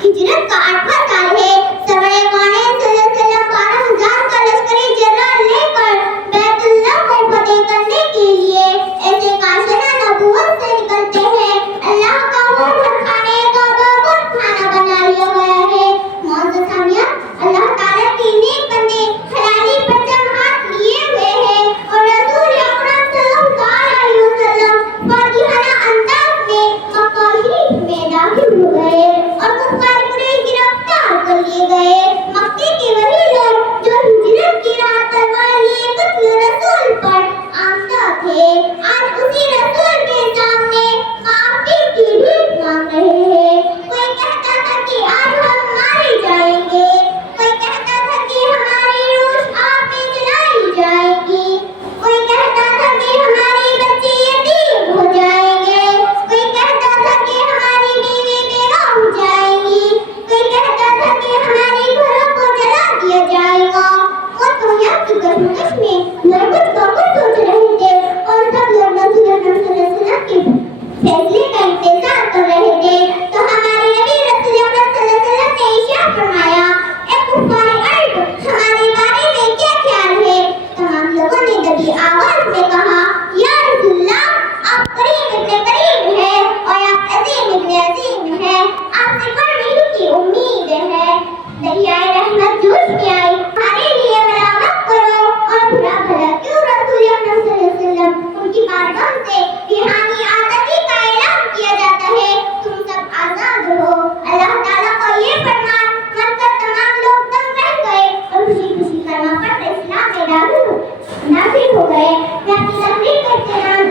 हिजरत का 8वां साल है। सवाए कौनैन सल्लल्लाहु अलैहि वसल्लम 12,000 का लश्कर जर्रार लेकर बैतुल्लाह को फतेह करने के लिए ऐसे काशना नबूवत से निकलते हैं। अल्लाह का वो घर खाने काबा पर खाना बना लिया गया है। मौजूद सामिया, अल्लाह ताला के नेक बंदे हलाली परचम हाथ लिए हुए हैं और रसूल अकरम सल्लल्लाहु अलैहि वसल्लम फातिहाना अंदाज में मक्का शरीफ में दाखिल हो गए और कुफार कुरैश गिरफ्तार कर लिए गए। मक्के के वही लोग जो हिजरत की राह तलवार लिए कत्ल रसूल पर आमदा थे, आज उसी रसूल के सामने माफी की भीख मांग रहे हैं। कोई कहता था कि आज हम मारे जाएंगे, कोई कहता था कि हमारी रूह आग में जलाई जाएगी, कोई कहता था कि हमारे बच्चे यतीम हो जाएंगे, कोई कहता था कि हमारी बीवी बेवा हो जाएगी, कोई कहता था कि हमारे घरों को जला दिया जाएगा। और दुनिया की कश्मकश में लोग कुछ सोच रहे थे और सब लोग रसूल अकरम सल्लल्लाहु अलैहि वसल्लम के फैसले का इंतजार कर रहे थे। तो हमारे नबी रसूल अकरम सल्लल्लाहु अलैहि वसल्लम ने इरशाद फरमाया, ए कुफार अर्द, हमारे बारे में क्या ख्याल है? तमाम लोगों ने दबी आवाज में कहा, या रसूलल्लाह, आप करीम इब्ने करीम हैं और आप अजीम इब्ने अजीम हैं, आपसे बड़ी की उम्मीद है। दरियाए रहमत जोश में आई, हमारे लिए बरामद करो और बुरा भला क्यों रसूल अकरम सल्लल्लाहु अलैहि वसल्लम उनकी बारगाह से रूहानी आज़ादी का ऐलान किया जाता है, तुम सब आजाद हो। अल्लाह ताला का ये फरमान सुनकर तमाम लोग दंग रह गए और खुशी खुशी कलमा पढ़कर इस्लाम में दाखिल हो गए। मैं अपनी तकरीर का इख्तिताम